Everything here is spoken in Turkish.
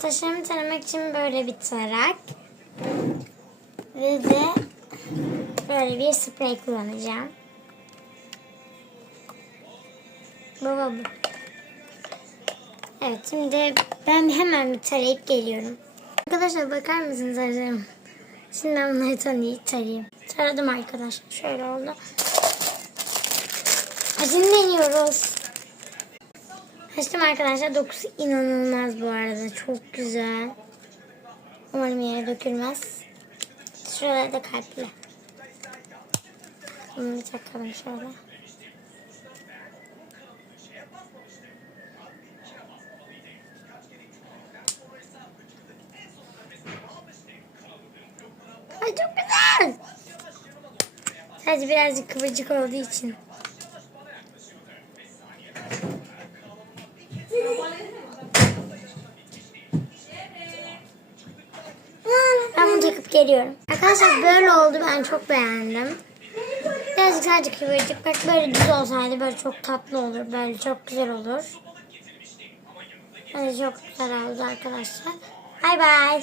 Taşlarımı taramak için böyle bir tarak. Ve de böyle bir sprey kullanacağım. Baba bu. Evet şimdi ben hemen bir tarayıp geliyorum. Arkadaşlar bakar mısınız ararım? Şimdi ben bunları tanıyıp tarayayım. Taradım arkadaşlar. Şöyle oldu. Acını deniyoruz. Açtım arkadaşlar. Dokusu inanılmaz bu arada. Çok güzel. Umarım yere dökülmez. Şuralarda da kalpli. Bunu bir takalım şöyle. Ay çok güzel. Sadece birazcık kıvırcık olduğu için. Ben bunu takıp geliyorum. Arkadaşlar böyle oldu. Ben çok beğendim. Birazcık sadece kıvırcık. Bak böyle düz olsaydı böyle çok tatlı olur. Böyle çok güzel olur. Böyle çok güzel oldu arkadaşlar. Bay bay.